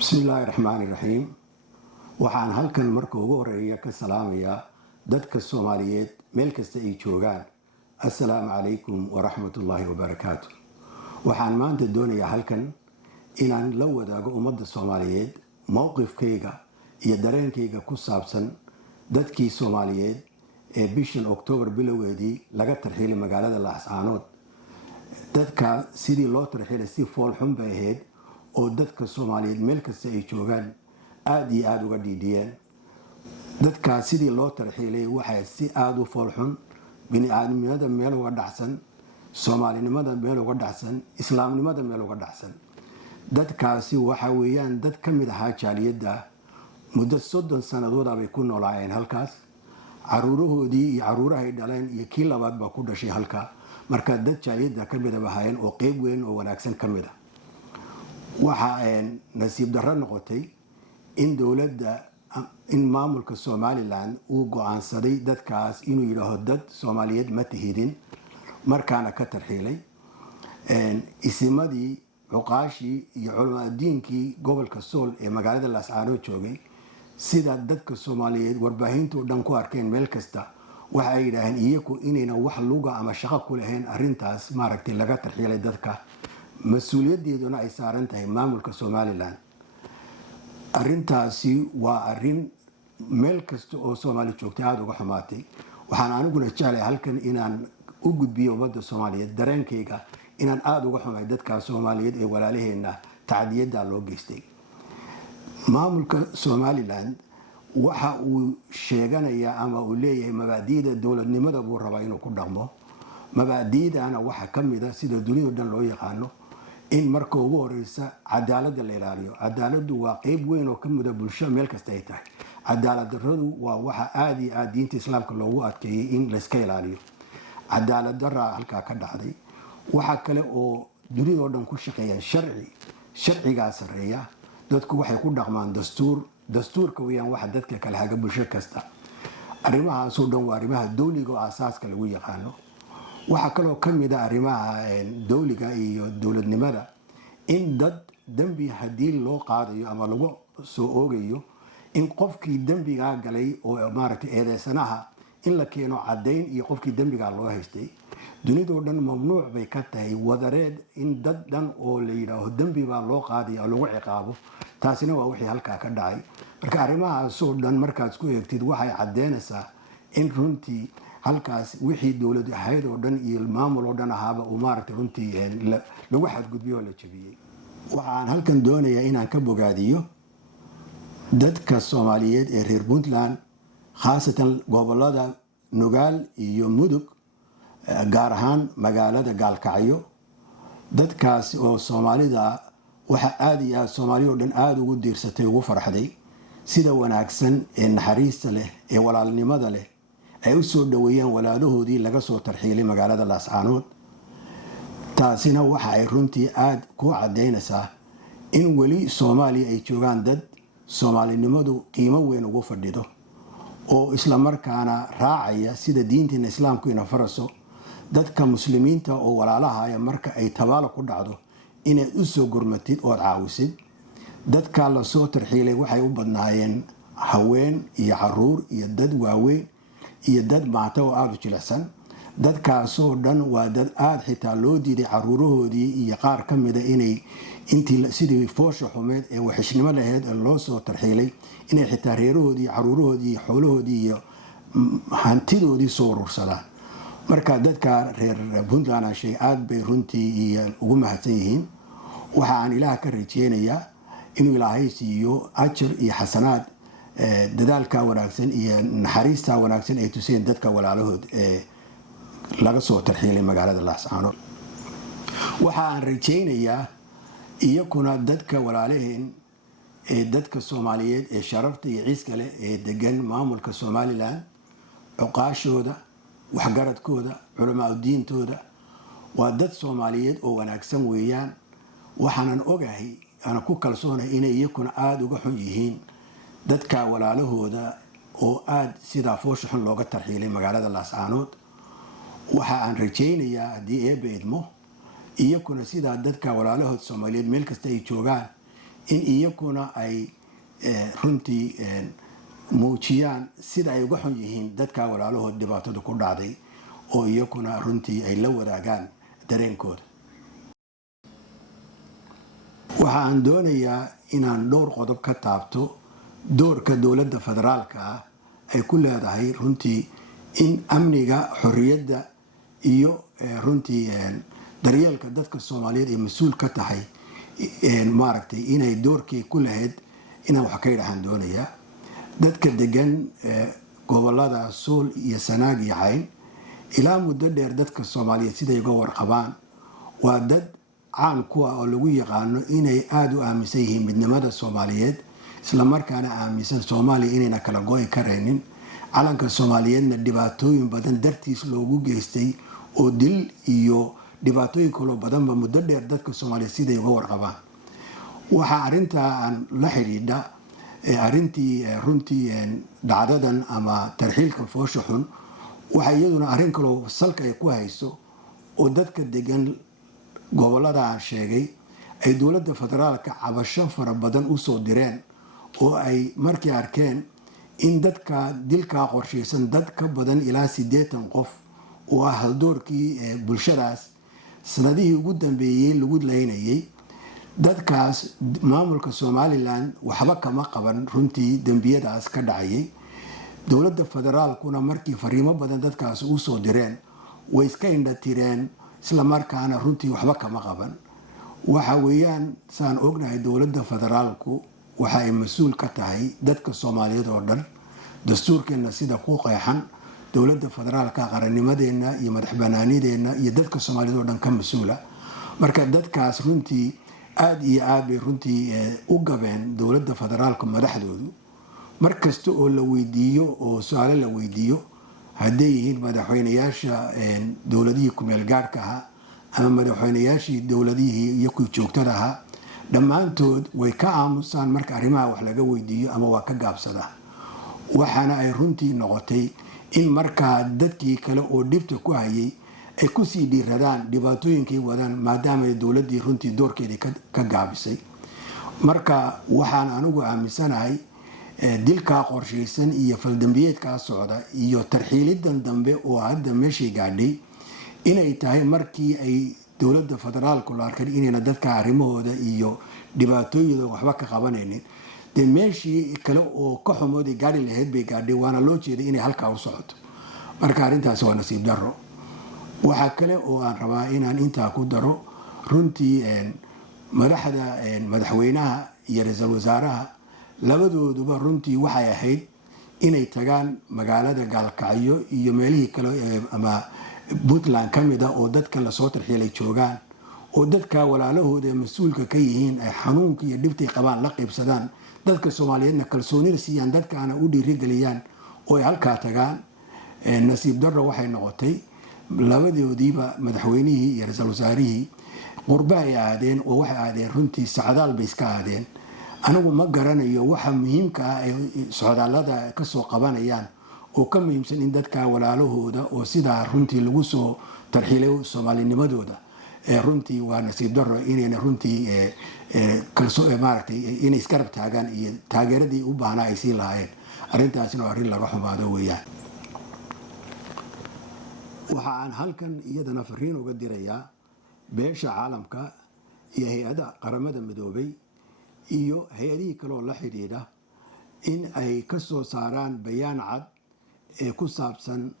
bismillaahi raxmaani raxiim. waxaan halkan marka ugu horeeya ka salaamayaa dadka soomaaliyeed meel kasta ay joogaan. assalaamu calaykum waraxmatullaahi wabarakaatu. waxaan maanta doonayaa halkan inaan la wadaago ummadda soomaaliyeed mowqifkayga iyo dareenkayga ku saabsan dadkii soomaaliyeed ee bishan oktoobar bilowgeedii laga tarxiilay magaalada laascaanood. dadka sidii loo tarxiilay si foolxun bay ahayd oo dadka soomaaliyeed meel kasta ay joogaan aada iyo aada uga dhiidhiyeen. dadkaa sidii loo tarxiilay waxay si aada u foolxun, bini-aadamnimada meel uga dhacsan, soomaalinimada meel uga dhacsan, islaamnimada meel uga dhacsan. dadkaasi waxa weeyaan dad ka mid ahaa jaaliyadda muddo 30 sannadood bay ku noolaayeen halkaas. caruurahoodii iyo caruurahay dhaleen iyo kii labaad baa ku dhashay halkaa. marka dad jaaliyadda ka mid ahaayeen oo qeyb weyn oo wanaagsan ka mid a. waxaa nasiib darro noqotay in maamulka somalilan uu go-aansaday dadkaas inuu yidhaaho dad soomaaliyeed ma tihidin, markaana ka tarxiilay. isimadii, cuqaashii iyo culamadiinkii gobolka sool ee magaalada laascaanood joogay, sida dadka soomaaliyeed warbaahintu dhan ku arkeen meel kasta, waxa ay yidhaaheen iyaku inayna wax luga ama shaqo ku lahayn arintaas maaragtay laga tarxiilay dadka, mas-uuliyadeeduna ay saaran tahay maamulka somalilan. arintaasi waa arin meel kasta oo soomaali joogtay aada uga xumaatay. waxaan aniguna jeclay halkan inaan u gudbiyo ummadda soomaaliyeed dareenkayga inaan aada uga xumay dadka soomaaliyeed ee walaalaheena tacdiyada loo geystay. maamulka somalilan waxa uu sheeganayaa ama uu leeyahay mabaadi'da dowladnimada buu rabaa inuu ku dhaqmo. mabaadi'dana waxaa ka mid a sida dunida dhan loo yaqaano in marka ugu horeysa cadaaladda la ilaaliyo. cadaaladdu waa qeyb weyn oo ka mida bulsho meel kasta ay tahay. cadaalad darradu waa waxa aada iyo aada diinta islaamka loogu adkeeyey in layska ilaaliyo. cadaalad daraa halkaa ka dhacday. waxaa kale oo dunidao dhan ku shaqeeyaan sharcigaa sareeya. dadku waxay ku dhaqmaan dastuurka weyaan waxa dadka kale haga bulsho kasta. arrimahaasoo dhan waa arrimaha dowliga oo aasaaska lagu yaqaano. waxaa kaloo ka mid a arrimaha dowliga iyo dowladnimada in dad dembi haddii loo qaadayo ama lagu soo oogayo in qofkii dembigaa galay oo maaragtay eedeysanaha in la keeno caddayn iyo qofkii dembigaa loo haystay. dunidoo dhan mamnuuc bay ka tahay wadareed in dad dhan oo la yidhaaho dembi baa loo qaadaya oo lagu ciqaabo. taasina waa wixii halkaa ka dhacay. marka arrimahaasoo dhan markaad ku eegtid waxay caddeynaysaa in runtii halkaas wixii dowlad ahayd oo dhan iyo maamul oo dhan ahaaba uu maaragtay runtii lagu xadgudbiyo oo la jabiyey. waxaan halkan doonayaa inaan ka bogaadiyo dadka soomaaliyeed ee reer puntland, khaasatan gobolada nugaal iyo mudug, gaar ahaan magaalada gaalkacyo. dadkaas oo soomaalida waxa aada iyo aada soomaaliya oo dhan aada ugu diirsatay, ugu farxday sida wanaagsan ee naxariista leh ee walaalnimada leh ay u soo dhaweeyaan walaalahoodii laga soo tarxiilay magaalada laascaanood. taasina waxa ay runtii aada ku caddeynaysaa in weli soomaaliya ay joogaan dad soomaalinimadu qiimo weyn ugu fadhido oo islamarkaana raacaya sida diinteena islaamku ina faraso. dadka muslimiinta oo walaalahaya marka ay tabaalo ku dhacdo inaad u soo gurmatid ood caawisid. dadka la soo tarxiilay waxay u badnaayeen haween iyo caruur iyo dad waaweyn iyo dad maata oo aada u jilicsan. dadkaasoo dhan waa dad aada xitaa loo diiday caruurahoodii iyo qaar ka mida inay intii sidii foosha xumeed ee waxishnimo laheyd ee loo soo tarxiilay inay xitaa reerahoodii, caruurahoodii, xoolahoodii iyo hantidoodii soo urursadaan. marka dadka reer puntland shay aada bay runtii iyo ugu mahadsan yihiin. waxa aan ilaah ka rajeynayaa inuu ilaahay siiyo ajar iyo xasanaad dadaalka wanaagsan iyo naxariista wanaagsan ay tuseen dadka walaalahood ee laga soo tarxiilay magaalada laascaanood. waxa aan rajeynayaa iyakuna dadka walaalaheen ee dadka soomaaliyeed ee sharafta iyo ciiska leh ee degan maamulka somalilan, cuqaashooda, waxgaradkooda, culamaa diintooda, waa dad soomaaliyeed oo wanaagsan weeyaan. waxaanan ogahay ana ku kalsoonahay inay iyakuna aada uga xun yihiin dadka walaalahooda oo aada sidaa foosha xun looga tarxiilay magaalada laascaanood. waxa aan rajeynayaa haddii eebba idmo iyakuna sidaa dadka walaalahood soomaaliyeed meel kasta ay joogaan in iyakuna ay runtii muujiyaan sida ay uga xun yihiin dadka walaalahood dhibaatada ku dhacday oo iyakuna runtii ay la wadaagaan dareenkooda. waxaan doonayaa inaan dhowr qodob ka taabto doorka dowladda federaalka ah ay ku leedahay runtii in amniga, xorriyadda iyo runtii daryeelka dadka Soomaaliyeed ay mas-uul ka tahay maaragtay inay doorkii ku lahayd inaan wax ka yidhahaan doonayaa. dadka degan gobolada Sool iyo Sanaag iyo Cayn ilaa muddo dheer dadka Soomaaliyeed siday uga warqabaan waa dad caan ku ah oo lagu yaqaano inay aada u aaminsan yihiin midnimada Soomaaliyeed, isla markaana aaminsan Soomaaliya inayna kala go'i karaynin. calanka Soomaaliyeedna dhibaatooyin badan dartiis loogu geystay oo dil iyo dhibaatooyin kaloo badanba muddo dheer dadka Soomaaliyeed siday uga warqabaan. waxaa arrintaa aan la xidhiidha arrintii runtii dhacdadan ama tarxiilkan foosha xun waxa iyaduna arrin kaloo salka ay ku hayso oo dadka degan gobolada aan sheegay ay dowladda federaalka cabasho fara badan usoo direen oo ay markii arkeen in dadka dilkaa qorshaysan dad ka badan ilaa 80 qof oo ah haldoorkii bulshadaas sanadihii ugu dambeeyey lagu laynayay. dadkaas maamulka Somaliland waxba kama qaban runtii dembiyadaas ka dhacayay. dowladda federaalkuna markii fariimo badan dadkaas u soo direen way iska indhatireen, isla markaana runtii waxba kama qaban. waxa weeyaan saan ognahay dowladda federaalku waxa ay mas-uul ka tahay dadka Soomaaliyeed oo dhan. dastuurkeena sida ku qeexan dowladda federaalka qarannimadeena iyo madax banaanideena iyo dadka Soomaaliyeed oo dhan ka mas-uula. marka dadkaas runtii aad iyo aad bay runtii u gabeen dowladda federaalka madaxdoodu. markasta oo la weydiiyo oo su'aalo la weydiiyo hadday yihiin madaxweynayaasha dowladihii ku-meel gaarka ahaa ama madaxweynayaashii dowladihii iyo kuwii joogtada ahaa, dhammaantood way ka aamusaan marka arrimaha wax laga weydiiyo ama waa ka gaabsadaa. waxaana ay runtii noqotay in markaa dadkii kale oo dhibta ku hayay ay kusii dhiiradaan dhibaatooyinkay wadaan maadaama ay dowladdii runtii doorkeedii ka gaabisay. marka waxaan anigu aaminsanahay dilkaa qorshaysan iyo faldambiyeedkaa socda iyo tarxiilidan dambe oo hadda meeshay gaadhay inay tahay markii ay dowladda federaalku la arkay inayna dadka arrimahooda iyo dhibaatooyada waxba ka qabanaynin, dee meeshii kale oo ka xumooday gaari lahayd bay gaadhay, waana loo jeeday inay halkaa u socoto. marka arrintaasi waa nasiib darro. waxaa kale oo aan rabaa inaan intaa ku daro runtii madaxweynaha iyo ra-iisul wasaaraha labadooduba runtii waxay ahayd inay tagaan magaalada Gaalkacyo iyo meelihii kale ama Puntland ka mid ah oo dadkan lasoo tarxiilay joogaan, oo dadka walaalahooda ee mas-uulka ka yihiin ay xanuunka iyo dhibtay qabaan la qaybsadaan, dadka Soomaaliyeedna kalsoonida siiyaan, dadkaana u dhiirigeliyaan oo ay halkaa tagaan. nasiib darro waxay noqotay labadoodiiba madaxweynihii iyo ra-iisul wasaarihii qurba ay aadeen oo waxay aadeen runtii socdaal bay iska aadeen. anigu ma garanayo waxa muhiimka ah ay socdaallada ka soo qabanayaan oo ka muhiimsan in dadka walaalahooda oo sidaa runtii lagu soo tarxiilay Soomaalinimadooda. runtii waa nasiib darro inayna runtii maaragtay inay iska rab taagaan iyo taageeradii u baahnaa ay sii lahaayeen. arrintaasina waa arrin laga xumaado weeyaan. waxa aan halkan iyadana fariin uga dirayaa beesha caalamka iyo hay-ada qaramada midoobay iyo hay-adihii kaleoo la xidhiidha in ay ka soo saaraan bayaan cad ee ku saabsan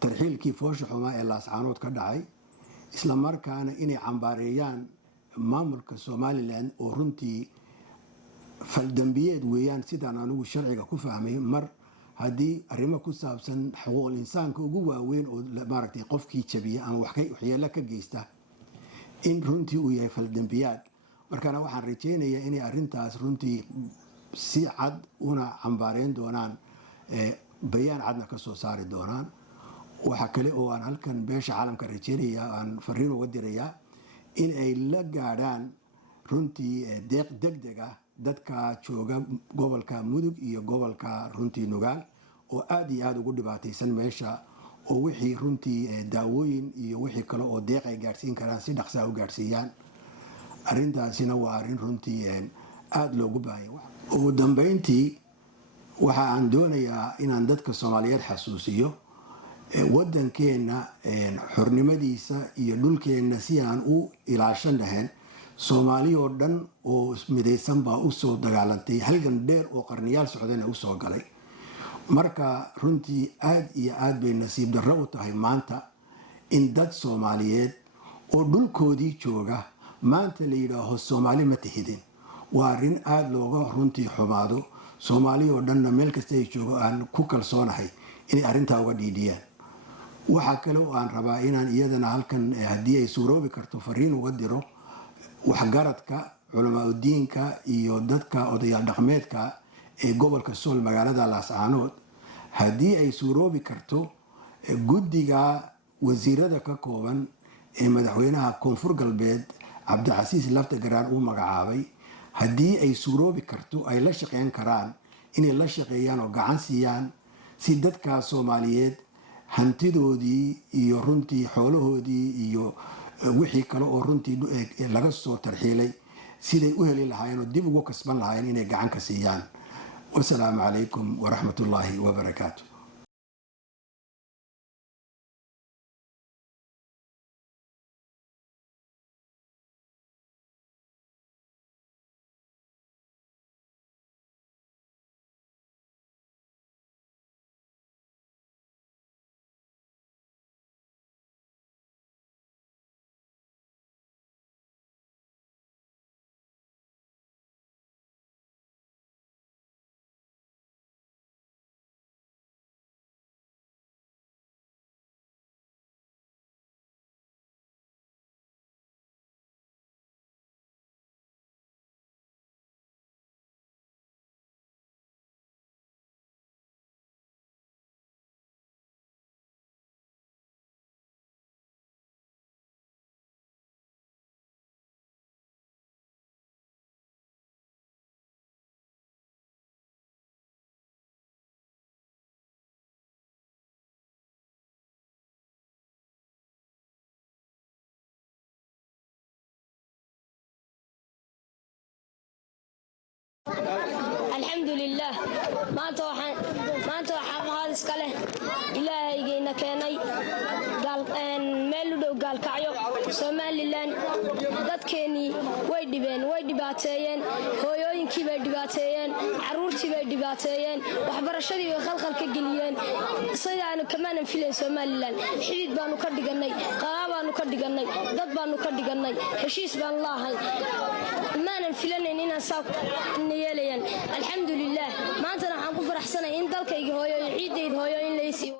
tarxiilkii foosha xumaa ee laascaanood ka dhacay, isla markaana inay cambaareeyaan maamulka Somaliland oo runtii faldambiyeed weeyaan sidaan anigu sharciga ku fahmay. mar haddii arrimo ku saabsan xuquuqul insaanka ugu waaweyn oo maaragtay qofkii jabiya ama waxyeelo ka geysta in runtii uu yahay faldambiyaad. markaana waxaan rajaynayaa inay arrintaas runtii si cad una cambaareyn doonaan, bayaan cadna ka soo saari doonaan. waxa kale oo aan halkan beesha caalamka rajaynaya aan fariin uga dirayaa in ay la gaadhaan runtii deeq degdeg ah dadka jooga gobolka Mudug iyo gobolka runtii Nugaal oo aad iyo aad ugu dhibaataysan meesha, oo wixii runtii daawooyin iyo wixii kale oo deeq ay gaarsiin karaan si dhaqso ah u gaarsiiyaan. arrintaasina waa arrin runtii aada loogu baahaya. ugu dambeyntii waxa aan doonayaa inaan dadka Soomaaliyeed xasuusiyo waddankeena xornimadiisa iyo dhulkeena si aan u ilaashan lahayn Soomaali oo dhan oo midaysan baa u soo dagaalantay halgan dheer oo qarniyaal socdana u soo galay. marka runtii aad iyo aad bay nasiib darro u tahay maanta in dad Soomaaliyeed oo dhulkoodii jooga maanta la yidhaaho Soomaali ma tihidin. waa arrin aada looga runtii xumaado. Soomaali oo dhanna meel kasta ay joogo aan ku kalsoonahay inay arrintaa uga dhiidhiyaan. waxaa kale oo aan rabaa inaan iyadana halkan haddii ay suuroobi karto fariin uga diro waxgaradka culamaa udiinka iyo dadka odayaal dhaqameedka ee gobolka Sool magaalada Laascaanood haddii ay suuroobi karto guddiga wasiirada ka kooban ee madaxweynaha Koonfur Galbeed Cabdicasiis Laftagaraan uu magacaabay haddii ay suuroobi karto ay la shaqeyn karaan inay la shaqeeyaan oo gacan siiyaan si dadka Soomaaliyeed hantidoodii iyo runtii xoolahoodii iyo wixii kale oo runtii laga soo tarxiilay siday u heli lahaayeen oo dib ugu kasban lahaayeen inay gacan ka siiyaan. والسلام عليكم ورحمة الله وبركاته. الحمد لله ما توحن هذا سكله إلهي جينا كناي قال ميلودو قال كعيو سومالي لان دad keeni way dhibaateeyeen hooyooyinkii bay dhibaateeyeen caruurtii bay dhibaateeyeen waxbarashadii way khalkhal ka geliyeen sidaanu kamaan filayn Soomaaliland xidid baanu ka dhiganay qaabaanu ka dhiganay dad baanu ka dhiganay heshiis baan laahay maanan filayn inaan saaq niyeelayaan alxamdulillah maanta waxaan ku faraxsanahay in dalkayga hooyo ciideed hooyo in la isii